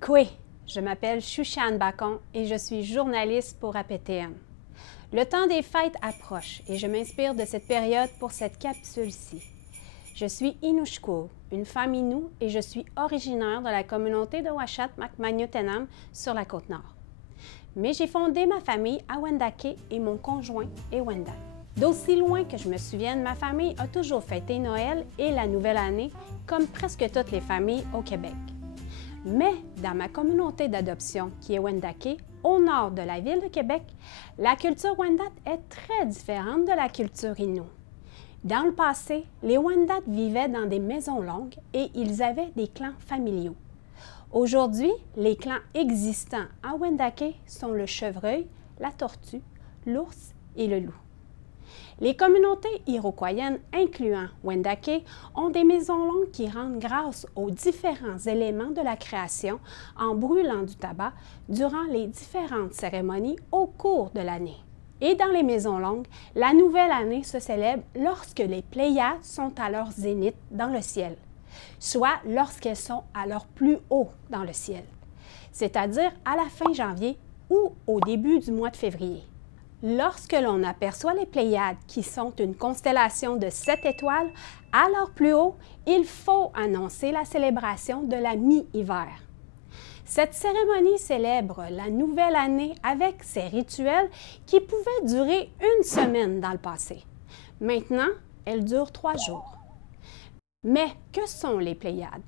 Kwe, je m'appelle Chouchane Bacon et je suis journaliste pour APTN. Le temps des fêtes approche et je m'inspire de cette période pour cette capsule-ci. Je suis Inukshuk, une femme Innu, et je suis originaire de la communauté de Uashat-Makmaniutenam sur la Côte-Nord. Mais j'ai fondé ma famille à Wendake et mon conjoint est Wendat. D'aussi loin que je me souvienne, ma famille a toujours fêté Noël et la Nouvelle Année, comme presque toutes les familles au Québec. Mais dans ma communauté d'adoption, qui est Wendake, au nord de la ville de Québec, la culture Wendat est très différente de la culture Innu. Dans le passé, les Wendat vivaient dans des maisons longues et ils avaient des clans familiaux. Aujourd'hui, les clans existants à Wendake sont le chevreuil, la tortue, l'ours et le loup. Les communautés iroquoiennes, incluant Wendake, ont des maisons longues qui rendent grâce aux différents éléments de la création en brûlant du tabac durant les différentes cérémonies au cours de l'année. Et dans les maisons longues, la nouvelle année se célèbre lorsque les Pléiades sont à leur zénith dans le ciel, soit lorsqu'elles sont à leur plus haut dans le ciel, c'est-à-dire à la fin janvier ou au début du mois de février. Lorsque l'on aperçoit les Pléiades, qui sont une constellation de 7 étoiles, à leur plus haut, il faut annoncer la célébration de la mi-hiver. Cette cérémonie célèbre la nouvelle année avec ses rituels qui pouvaient durer une semaine dans le passé. Maintenant, elle dure 3 jours. Mais que sont les Pléiades?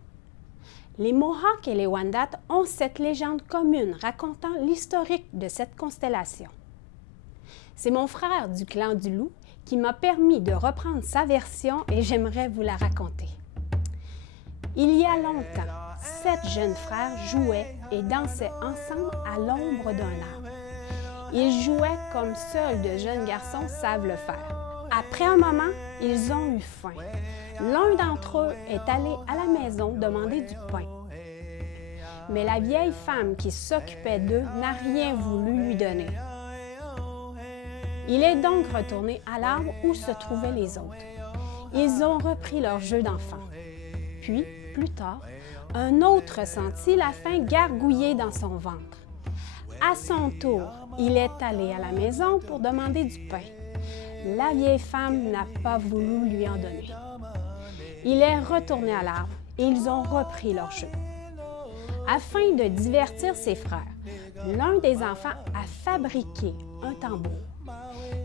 Les Mohawks et les Wendat ont cette légende commune racontant l'historique de cette constellation. C'est mon frère du clan du Loup qui m'a permis de reprendre sa version et j'aimerais vous la raconter. Il y a longtemps, 7 jeunes frères jouaient et dansaient ensemble à l'ombre d'un arbre. Ils jouaient comme seuls de jeunes garçons savent le faire. Après un moment, ils ont eu faim. L'un d'entre eux est allé à la maison demander du pain. Mais la vieille femme qui s'occupait d'eux n'a rien voulu lui donner. Il est donc retourné à l'arbre où se trouvaient les autres. Ils ont repris leur jeu d'enfant. Puis, plus tard, un autre sentit la faim gargouiller dans son ventre. À son tour, il est allé à la maison pour demander du pain. La vieille femme n'a pas voulu lui en donner. Il est retourné à l'arbre et ils ont repris leur jeu. Afin de divertir ses frères, l'un des enfants a fabriqué un tambour.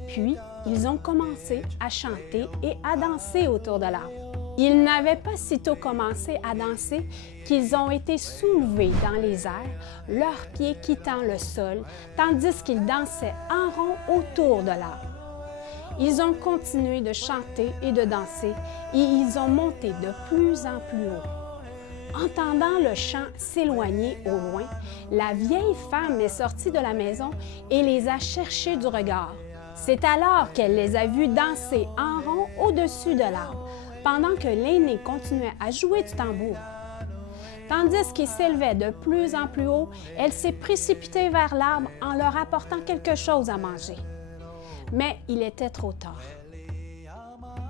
Puis, ils ont commencé à chanter et à danser autour de l'arbre. Ils n'avaient pas sitôt commencé à danser qu'ils ont été soulevés dans les airs, leurs pieds quittant le sol, tandis qu'ils dansaient en rond autour de l'arbre. Ils ont continué de chanter et de danser et ils ont monté de plus en plus haut. Entendant le chant s'éloigner au loin, la vieille femme est sortie de la maison et les a cherchés du regard. C'est alors qu'elle les a vus danser en rond au-dessus de l'arbre, pendant que l'aîné continuait à jouer du tambour. Tandis qu'il s'élevait de plus en plus haut, elle s'est précipitée vers l'arbre en leur apportant quelque chose à manger. Mais il était trop tard.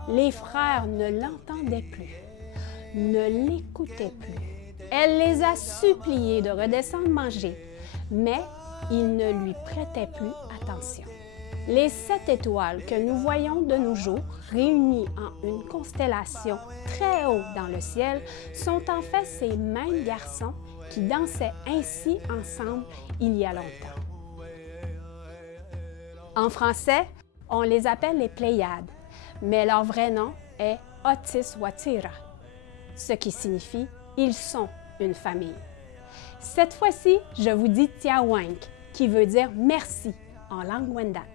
Les frères ne l'entendaient plus, ne l'écoutaient plus. Elle les a suppliés de redescendre manger, mais ils ne lui prêtaient plus attention. Les 7 étoiles que nous voyons de nos jours, réunies en une constellation très haut dans le ciel, sont en fait ces mêmes garçons qui dansaient ainsi ensemble il y a longtemps. En français, on les appelle les Pléiades, mais leur vrai nom est Otis Watira, ce qui signifie « ils sont une famille ». Cette fois-ci, je vous dis Tiawank, qui veut dire « merci » en langue Wendat.